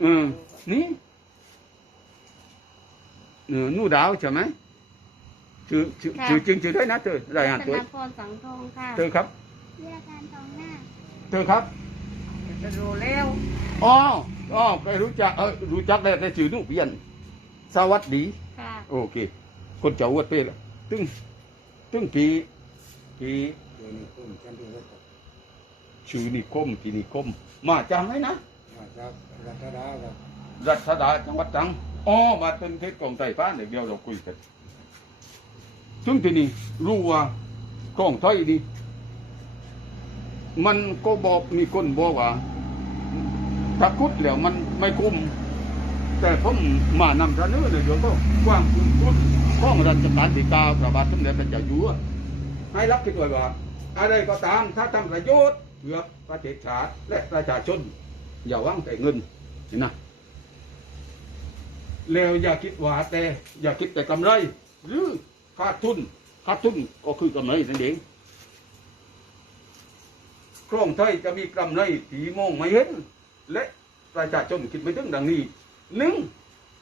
เออ นี่เออหนูดาวใช่ไหมชื่อชื่อค่ะ ชื่อจริงชื่อด้วยนะเธอรายงานธตัว นาพรสังทองค่ะเธอครับเรียกการตองหน้า เธอครับ จะรู้แล้ว อ๋อ อ๋อไปรู้จัก เออรู้จักได้แต่ชื่อหนูเปลี่ยน สวัสดี ค่ะ โอเค คนเจ้าอวดเป้ละตึงตึงปีปีเดี๋ยวนี้ผมฉันดูว่าจะชื่อนิคมปีนิคม มาจากไหนนะมาจาก รัชดาครับรัชดาจังหวัดตรังอ๋อมาเป็นเทศกองไต้ฟ้าเดี๋ยวเราคุยกันซึ่งที่นี้รู้ว่ากองไทยนี่มันก็บอกมีคนบอกว่าถ้าคุดแล้วมันไม่คุ้มแต่ผมมานำเสนอเลยเดี๋ยวก็กว้างคุณคุณข้องรัชกาลที่เก้าพระบาทสมเด็จพระเจ้าอยู่ให้รับคิดไว้ว่า อะไรก็ตามถ้าทำประโยชน์เพื่อประเทศชาติและประชาชน อย่าหวังแต่เงินเห็นนะแล้วอย่าคิดว่าแต่อย่าคิดแต่กำไร หรือขาดทุนขาดทุนก็คือกำไรนั่นเองโครงไทยจะมีกำไรผีมองไม่เห็น และประชาชนคิดไม่ถึงดังนี้หนึ่ง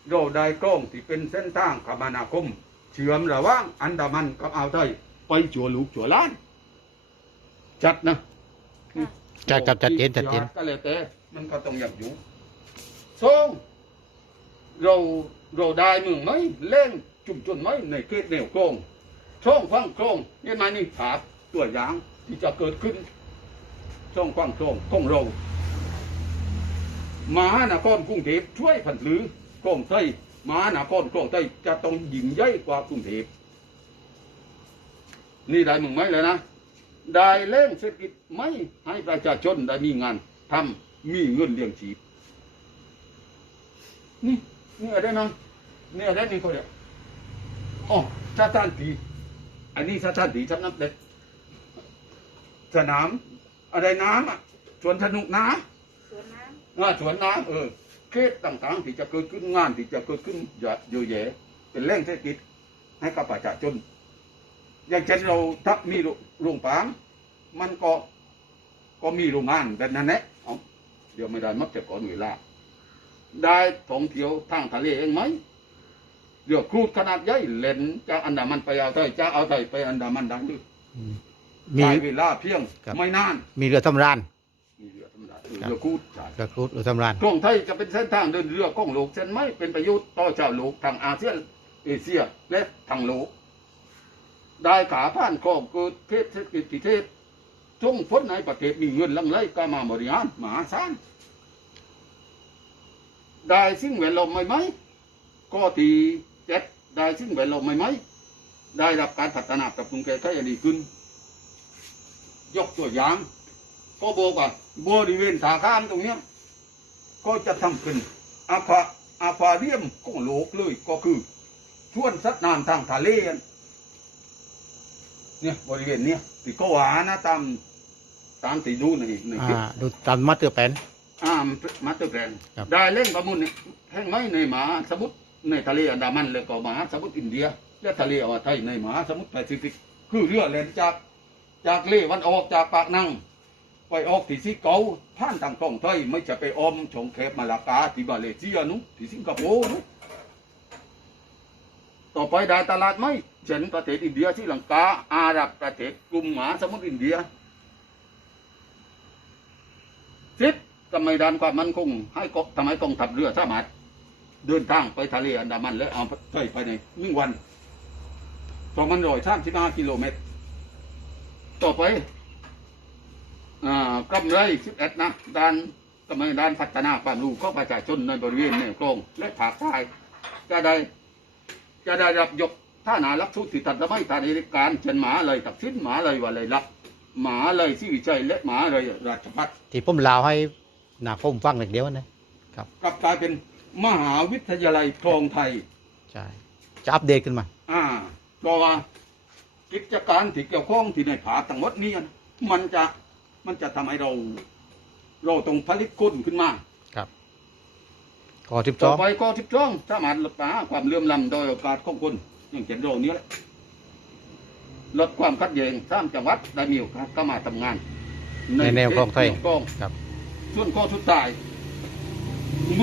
เราได้กล้องที่เป็นเส้นทางคมนาคม เชื่อมระหว่างอันดามันกับอ่าวไทย ไปจัวลูกจัวล้าน จัดนะะ จัดกับจัดเจนจัดเจนก็เลยแต่มันก็ต้องอยากอยู่สองเราเราได้เมืองไหมเล่นจุ่มจนไหมในเขตแนวโครงช่องฟังโครงนี่มานี่ถาตัวอย่างที่จะเกิดขึ้น ช่องฟังโครงของเรามหานครกรุงเทพช่วยผันหรือโครงไทยมหานครโครงไทยจะต้องยิ่งใหญ่กว่ากรุงเทพนี่ได้เมืองไหมเลยนะ ได้เล่นเศรษฐกิจไม่ให้ประชาชนได้มีงานทำมีเงินเลี้ยงชีพนี่นี่อะไรนะนี่อะไรนี่เขาเรียกอ๋อสถานที่อันนี้สถานที่สำนักเด็กสนามอะไรน้ำอะสวนสนุกน้สวนน้ำอ่าสวนน้ำเออเขตต่างๆที่จะเกิดขึ้นงานที่จะเกิดขึ้นเยอะเยอะแยะเป็นแหล่งเศรษฐกิจให้กับประชาชน อย่างเช่นเราถ้ามีโรงปาล์มมันก็ก็มีโรงงานแบบนั้นแหละเอาเดี๋ยวไม่ได้มักจะก่อนเวลาได้ท่องเที่ยวทางทะเลเองไหมเรือครูดขนาดใหญ่เล่นจากอันดามันไปเอาวไทยจากเอาวไทยไปอันดามันได้หรือมีใช้เวลาเพียงครับไม่นาน มีเรือทำรานมีเรือธรรมดาเออเรือครูดใช่เรือครูดเรือทำรานกรุงไทยจะเป็นเส้นทางเดินเรือของโลกเส้นไหมเป็นประโยชน์ต่อชาวโลกทางอาเซียนเอเชียและทางโลก ได้ขาผ่านข้อเกิดเทศเศรษฐกิจพิเทศจงพ้นในประเทศมีเงินลังไหลก็มาบริหารมหาศาลได้สิ่งแวดล้อมไหมไหมก็ตีเจ็ดได้สิ่งแวดล้อมไหมไหมได้รับการพัฒนากับกรุงเทพให้ดีขึ้น ยกตัวอย่าง ก็บอกว่าบริเวณสาขามตรงเนี้ยก็จะทำขึ้นอาคาอาคาเรียมของโลกเลยก็คือชวนสัตว์น้ำทางทะเล เนี่ยบริเวณเนี้ยที่เขาว่านะตามตามที่ดูในในคลิปอ่าดูตามมาเตอร์แปน อ่ามาสเตอร์แกรนครับ ได้เล่นประมุนเนี่ยแห้งไหมในมหาสมุทรในทะเลอันดามันแล้วก็มหาสมุทรอินเดีย และทะเลอ่าวไทยในมหาสมุทรแปซิฟิก คือเรือเล่นจากจากเลวันออกจากปากนังไปออกที่สิเกาผ่านทางกองไทยไม่จะไปอมชงแคบมาลากาที่มาเลเซียนุที่สิงคโปร์นุต่อไปได้ตลาดไหม เช่นประเทศอินเดียที่ลังกาอาหรับประเทศกลุ่มหมาสมุทรอินเดียสิบทำไมด้านความมั่นคงให้กทำไมกองทัพเรือสามารถเดินทางไปทะเลอันดามันและอ่าวไทยภายในหนึ่งวันสองพันร้อยสามสิบห้ากิโลเมตร ต่อไปอ่ากำไร11นะด้านกำไรด้านพัฒนาความรู้ของประชาชนในบริเวณแนวคลองและภาใต้จะได้จะได้รับยก ท่านาลักสูตรที่ทันสมัยทางราชการเช่นหมหาเลยตักสินหมหาเลยว่าเลยรักหมหาเลยที่วิจัยและหมหาเลยราชพัฒที่ผมเล่าให้หนาผมฟังหนึ่งเดียวนะกลับกลายเป็นมหาวิทยาลัยคลองไทยใช่จะอัปเดตขึ้นมา อ่าเพราะว่ากิจการที่เกี่ยวข้องที่ในผาทั้งหมดนี้นะมันจะมันจะทำให้เรา เราต้องผลิตคนขึ้นมาขอทิปสต่อองไปก็ทิพช่องสามารถลดปัญหาความเหลื่อมล้ำโดยโอกาสของคน อย่างเช่นเราเนี้แหละลดความขัดแย้งสามจังหวัดได้มีโอกาสเข้ามาทำงานในแนวคลองไทยแนวคลองครับ ส่วนข้อสุดท้ายเมื่อ